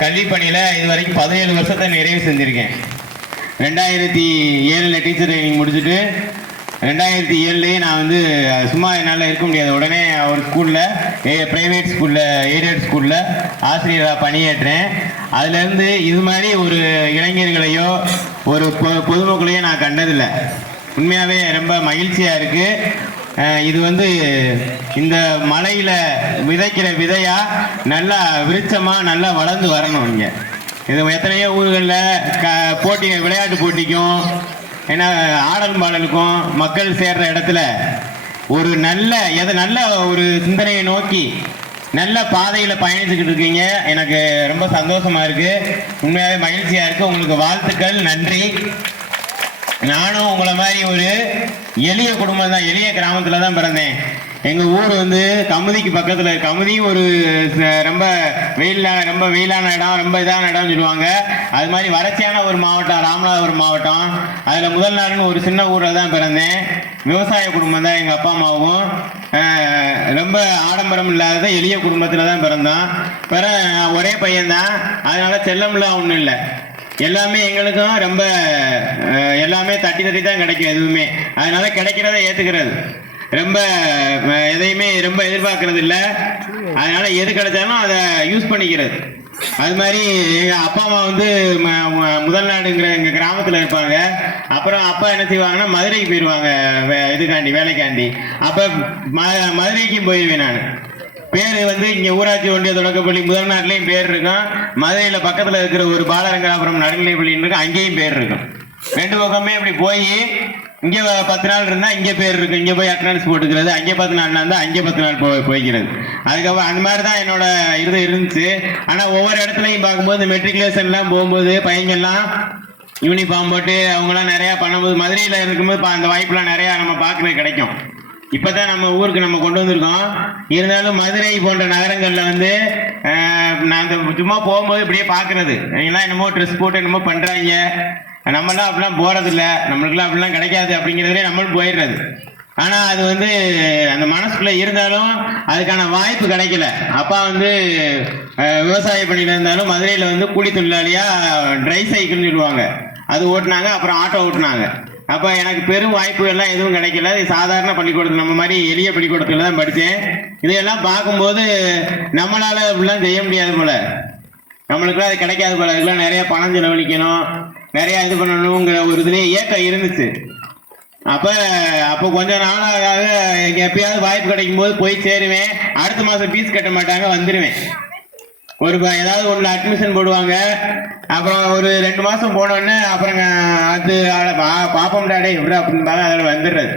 கல்விப்பணியில் இது வரைக்கும் பதினேழு வருஷத்தை நிறைவு செஞ்சுருக்கேன். ரெண்டாயிரத்தி ஏழில் டீச்சர் ட்ரைனிங் முடிச்சுட்டு ரெண்டாயிரத்தி ஏழுலேயே நான் வந்து சும்மா என்னால் இருக்க முடியாது. உடனே ஒரு ஸ்கூலில் ப்ரைவேட் ஸ்கூலில் எய்டட் ஸ்கூலில் ஆசிரியராக பணியேற்றேன். அதுலேருந்து இது மாதிரி ஒரு இளைஞர்களையோ ஒரு பொ- பொதுமக்களையோ நான் கண்டதில்லை. உண்மையாகவே ரொம்ப மகிழ்ச்சியாக இருக்குது இது வந்து இந்த மலையில் விதைக்கிற விதையாக நல்லா விருச்சமாக நல்லா வளர்ந்து வரணும் இங்கே. இது எத்தனையோ ஊர்களில் க போட்டி விளையாட்டு போட்டிக்கும் ஏன்னா ஆடல் பாடலுக்கும் மக்கள் சேர்ற இடத்துல ஒரு நல்ல எதை நல்ல ஒரு சிந்தனையை நோக்கி நல்ல பாதையில் பயணிச்சுக்கிட்டு இருக்கீங்க. எனக்கு ரொம்ப சந்தோஷமாக இருக்குது உண்மையாகவே மகிழ்ச்சியாக இருக்குது உங்களுக்கு வாழ்த்துக்கள். நன்றி. நானும் உங்களை மாதிரி ஒரு எளிய குடும்பம் தான் எளிய கிராமத்தில் தான் பிறந்தேன். எங்கள் ஊர் வந்து கமுதிக்கு பக்கத்தில் கமுதி ஒரு ரொம்ப வெயிலான ரொம்ப வெயிலான இடம் ரொம்ப இதான இடம்னு சொல்லுவாங்க. அது மாதிரி வறட்சியான ஒரு மாவட்டம் ராமநாதபுரம் மாவட்டம். அதில் முதல் நாடுன்னு ஒரு சின்ன ஊரில் தான் பிறந்தேன். விவசாய குடும்பம் தான் எங்கள் அப்பா அம்மாவும். ரொம்ப ஆடம்பரம் இல்லாத எளிய குடும்பத்தில் தான் பிறந்தோம். பிற ஒரே பையன்தான். அதனால செல்லம்லாம் ஒன்றும் இல்லை. எல்லாமே எங்களுக்கும் ரொம்ப எல்லாமே தட்டி தட்டி தான் கிடைக்கும் எதுவுமே. அதனால கிடைக்கிறத ஏற்றுக்கிறது ரொம்ப எதையுமே ரொம்ப எதிர்பார்க்கறது இல்லை. அதனால எது கிடைச்சாலும் அதை யூஸ் பண்ணிக்கிறது. அது மாதிரி எங்கள் அப்பா அம்மா வந்து ம- முதல் நாடுங்கிற எங்கள் கிராமத்தில் இருப்பாங்க. அப்புறம் அப்பா என்ன செய்வாங்கன்னா மதுரைக்கு போயிடுவாங்க வே- இதுக்காண்டி வேலைக்காண்டி. அப்போ ம- மதுரைக்கும் போயிடுவேன் நான். பேர் வந்து இங்க ஊராட்சி ஒன்றிய தொடக்கப்பள்ளி முதல் நாட்டிலையும் பேர் இருக்கும். மதுரையில பக்கத்துல இருக்கிற ஒரு பாலரங்கராபுரம் நடுநிலைப்பள்ளின்னு இருக்கும். அங்கேயும் பேர் இருக்கும். ரெண்டு பக்கமே இப்படி போய் இங்க பத்து நாள் இருந்தா இங்க பேர் இருக்கு இங்க போய் அட்டனன்ஸ் போட்டுக்கிறது அங்கே பத்து நாள் இருந்தா அங்கே பத்து நாள் போய் போய்க்கிறது. அதுக்கப்புறம் அந்த மாதிரி தான் என்னோட இது இருந்துச்சு. ஆனா ஒவ்வொரு இடத்துலையும் பார்க்கும்போது மெட்ரிகுலேஷன்லாம் போகும்போது பையங்கள்லாம் யூனிஃபார்ம் போட்டு அவங்களாம் நிறையா பண்ணும்போது மதுரையில் இருக்கும்போது அந்த வாய்ப்புலாம் நிறையா நம்ம பார்க்கவே கிடைக்கும். இப்போதான் நம்ம ஊருக்கு நம்ம கொண்டு வந்திருக்கோம். இருந்தாலும் மதுரை போன்ற நகரங்களில் வந்து நான் அந்த சும்மா போகும்போது இப்படியே பார்க்கறது எல்லாம் என்னமோ ட்ரெஸ் போட்டு என்னமோ பண்ணுறாங்க நம்மளாம் அப்படிலாம் போகிறதில்ல நம்மளுக்குலாம் அப்படிலாம் கிடைக்காது அப்படிங்கிறதுலே நம்மளும் போயிடுறது. ஆனால் அது வந்து அந்த மனசுக்குள்ளே இருந்தாலும் அதுக்கான வாய்ப்பு கிடைக்கல. அப்பா வந்து விவசாய பணியில் இருந்தாலும் மதுரையில் வந்து கூலி தொழிலாளியாக ட்ரை சைக்கிள்னு சொல்லுவாங்க. அது ஓட்டினாங்க அப்புறம் ஆட்டோ ஓட்டினாங்க. அப்போ எனக்கு பெரும் வாய்ப்பு எல்லாம் எதுவும் கிடைக்கல. சாதாரண பள்ளிக்கூடத்தில் நம்ம மாதிரி எளிய பள்ளிக்கூடத்தில் தான் படித்தேன். இதையெல்லாம் பார்க்கும்போது நம்மளால இப்படிலாம் செய்ய முடியாது போல. நம்மளுக்குலாம் அது கிடைக்காது போல. இதுக்கெல்லாம் நிறையா பணம் செலவழிக்கணும். நிறையா இது பண்ணணுங்கிற ஒரு இதுலேயே ஏக்கம் இருந்துச்சு. அப்போ அப்போ கொஞ்ச நாளாக எப்பயாவது வாய்ப்பு கிடைக்கும் போது போய் சேருவேன். அடுத்த மாதம் ஃபீஸ் கட்ட மாட்டாங்க வந்துடுவேன் ஒரு ஏதாவது ஒரு அட்மிஷன் போடுவாங்க. அப்புறம் ஒரு ரெண்டு மாதம் போனோடனே அப்புறம் அது அட பா பாப்போம்டா டே இப்படி அப்படின்பாங்க அதில் வந்துடுறது.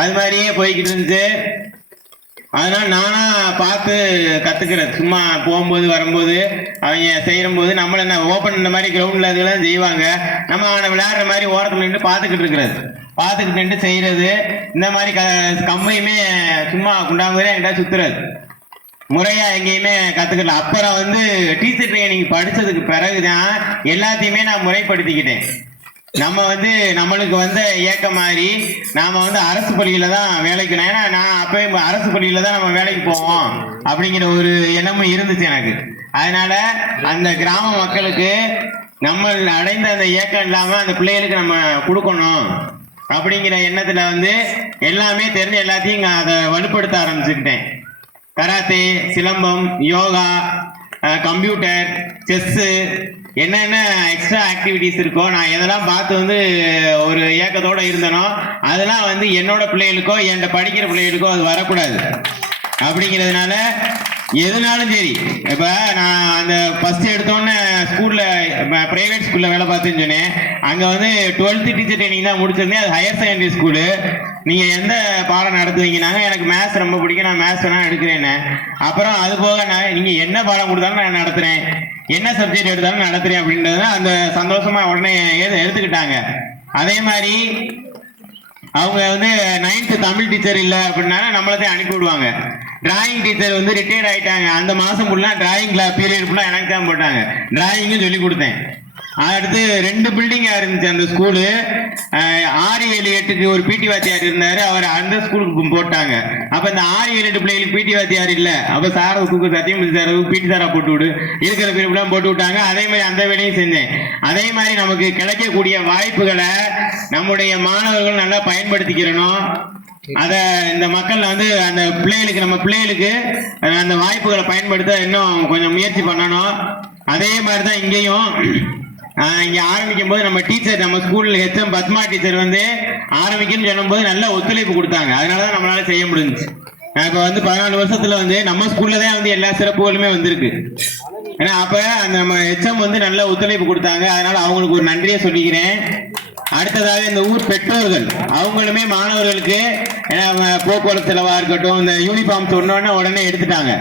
அது மாதிரியே போய்கிட்டு இருந்துச்சு. அதனால நானாக பார்த்து கத்துக்கிறது. சும்மா போகும்போது வரும்போது அவங்க செய்யும்போது நம்மள என்ன ஓப்பன் இந்த மாதிரி கிரவுண்டில் இதெல்லாம் செய்வாங்க. நம்ம அவனை விளையாடுற மாதிரி ஓரத்தில் நின்று பார்த்துக்கிட்டு இருக்கிறது. பார்த்துக்கிட்டு நின்று செய்கிறது இந்த மாதிரி க கம்மையுமே சும்மா குண்டாங்குறே என்கிட்ட சுற்றுறது முறையா எங்கேயுமே கத்துக்கல. அப்புறம் வந்து டீச்சர் ட்ரைனிங் படிச்சதுக்கு பிறகுதான் எல்லாத்தையுமே நான் முறைப்படுத்திக்கிட்டேன். நம்ம வந்து நம்மளுக்கு வந்து ஏக்க மாதிரி நாம வந்து அரசு பள்ளியில தான் வேலைக்கு ஏன்னா நான் அப்பவே அரசு பள்ளியில தான் நம்ம வேலைக்கு போவோம் அப்படிங்கிற ஒரு எண்ணமும் இருந்துச்சு எனக்கு. அதனால அந்த கிராம மக்களுக்கு நம்ம அடைந்த அந்த இயக்கம் இல்லாம அந்த பிள்ளைகளுக்கு நம்ம கொடுக்கணும் அப்படிங்கிற எண்ணத்துல வந்து எல்லாமே தெரிஞ்சு எல்லாத்தையும் அதை வலுப்படுத்த ஆரம்பிச்சுக்கிட்டேன். Karate silambam yoga computer chess என்னென்ன எக்ஸ்ட்ரா ஆக்டிவிட்டீஸ் இருக்கோ நான் எதெல்லாம் பார்த்து வந்து ஒரு ஏக்கத்தோட இருந்தனோ அதெல்லாம் வந்து என்னோட பிள்ளைகளுக்கோ என்கிட்ட படிக்கிற பிள்ளைகளுக்கோ அது வரக்கூடாது. அப்படிங்கிறதுனால எதுனாலும் சரி. இப்போ நான் அந்த ஃபர்ஸ்ட் எடுத்தோன்னே ஸ்கூலில் ப்ரைவேட் ஸ்கூலில் வேலை பார்த்துன்னு சொன்னேன். அங்கே வந்து டுவெல்த்து டீச்சர் ட்ரைனிங் தான் முடிச்சிருந்தேன். அது ஹையர் செகண்டரி ஸ்கூலு நீங்கள் எந்த பாடம் நடத்துவீங்கன்னாங்க எனக்கு மேத்ஸ் ரொம்ப பிடிக்கும். நான் மேத்ஸ் வேணா எடுக்கிறேன்னு. அப்புறம் அது போக நான் நீங்கள் என்ன பாடம் கொடுத்தாலும் நான் நடத்துகிறேன் என்ன சப்ஜெக்ட் எடுத்தாலும் நடத்துகிறேன் அப்படின்றது அந்த சந்தோஷமாக உடனே எடுத்துக்கிட்டாங்க. அதே மாதிரி அவங்க வந்து நைன்த்து தமிழ் டீச்சர் இல்லை அப்படின்னா நம்மளதே அனுப்பி விடுவாங்க. டிராயிங் டீச்சர் வந்து ரிட்டையர்ட் ஆயிட்டாங்க. அந்த மாதம் ஃபுல்லாக டிராயிங் கிளாஸ் பீரியட் ஃபுல்லாக எனக்கு தான் போட்டாங்க. டிராயிங்கும் சொல்லி கொடுத்தேன். அடுத்து ரெண்டு பில்டிங்காக இருந்துச்சு அந்த ஸ்கூலு ஆறு ஏழு எட்டுக்கு ஒரு பிடி வாத்தியார் இருந்தார். அவர் அந்த ஸ்கூலுக்கு போட்டாங்க. அப்போ இந்த ஆறு ஏழு எட்டு பிள்ளைகளுக்கு பிடி வாத்தியார் இல்லை. அப்போ சாரை தூக்கு சத்தியம் சார் பிடி சாராக போட்டு விடு. இருக்கிற பிரிவுலாம் போட்டு விட்டாங்க. அதே மாதிரி அந்த வேலையும் செஞ்சேன். அதே மாதிரி நமக்கு கிடைக்கக்கூடிய வாய்ப்புகளை நம்முடைய மாணவர்கள் நல்லா பயன்படுத்திக்கிறணும். அதை இந்த மக்கள் வந்து அந்த பிள்ளைகளுக்கு நம்ம பிள்ளைகளுக்கு அந்த வாய்ப்புகளை பயன்படுத்த இன்னும் கொஞ்சம் முயற்சி பண்ணணும். அதே மாதிரி தான் இங்கேயும் இங்கே ஆரம்பிக்கும் போது நம்ம டீச்சர் நம்ம ஸ்கூலில் ஹெச்எம் பத்மா டீச்சர் வந்து ஆரம்பிக்கணும்னு சொல்லும்போது நல்ல ஒத்துழைப்பு கொடுத்தாங்க. அதனால தான் நம்மளால செய்ய முடிஞ்சுச்சு. இப்போ வந்து பதினாலு வருஷத்துல வந்து நம்ம ஸ்கூல்ல தான் வந்து எல்லா சிறப்புகளுமே வந்திருக்கு. ஏன்னா அப்போ அந்த நம்ம ஹெச்எம் வந்து நல்ல ஒத்துழைப்பு கொடுத்தாங்க. அதனால அவங்களுக்கு ஒரு நன்றியை சொல்லிக்கிறேன். அடுத்ததாக இந்த ஊர் பெற்றோர்கள். அவங்களுமே மாணவர்களுக்கு அவங்க போக்குவரத்து செலவாக இருக்கட்டும் இந்த யூனிஃபார்ம் சொன்னோன்னே உடனே எடுத்துட்டாங்க.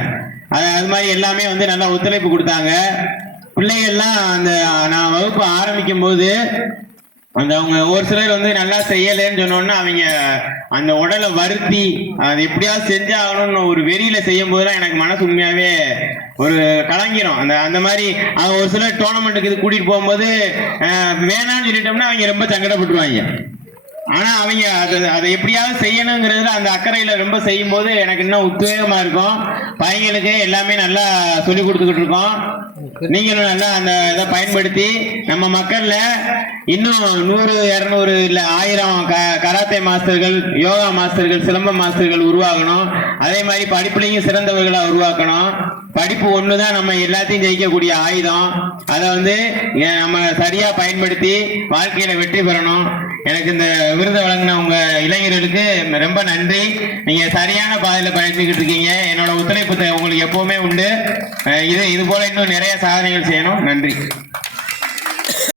அது அது மாதிரி எல்லாமே வந்து நல்லா ஒத்துழைப்பு கொடுத்தாங்க. பிள்ளைகள்லாம் அந்த நான் வகுப்பு ஆரம்பிக்கும் போது அந்த அவங்க ஒரு சிலர் வந்து நல்லா செய்யலைன்னு சொன்னோன்னா அவங்க அந்த உடலை வருத்தி அது எப்படியாவது செஞ்சாகணும்னு ஒரு வெறியில செய்யும் போதுலாம் எனக்கு மனசு உண்மையாவே ஒரு கலங்கிரும். அந்த அந்த மாதிரி அவங்க ஒரு சிலர் டோர்னமெண்ட்டுக்கு இது கூட்டிட்டு போகும்போது அஹ், வேணாம்னு சொல்லிட்டோம்னா அவங்க ரொம்ப சங்கடப்பட்டுருவாங்க. ஆனா அவங்க அதை அதை எப்படியாவது செய்யணுங்கிறதுல அந்த அக்கறையில ரொம்ப செய்யும் போது எனக்கு இன்னும் உத்வேகமா இருக்கும். பையங்களுக்கு எல்லாமே நல்லா சொல்லி கொடுத்துக்கிட்டு இருக்கோம். நீங்களும் நல்லா அந்த இதை பயன்படுத்தி நம்ம மக்கள்ல இன்னும் நூறு இரநூறு இல்ல ஆயிரம் க கராத்தே மாஸ்டர்கள் யோகா மாஸ்டர்கள் சிலம்ப மாஸ்டர்கள் உருவாகணும். அதே மாதிரி படிப்புலையும் சிறந்தவர்களா உருவாக்கணும். படிப்பு ஒன்று தான் நம்ம எல்லாத்தையும் ஜெயிக்கக்கூடிய ஆயுதம். அதை வந்து நம்ம சரியா பயன்படுத்தி வாழ்க்கையில வெற்றி பெறணும். எனக்கு இந்த விருதை வழங்கின உங்க இளைஞர்களுக்கு ரொம்ப நன்றி. நீங்க சரியான பாதையில பயணிச்சுக்கிட்டு இருக்கீங்க. என்னோட ஒத்துழைப்பு உங்களுக்கு எப்பவுமே உண்டு. இது இது போல இன்னும் நிறைய சாதனைகள் செய்யணும். நன்றி.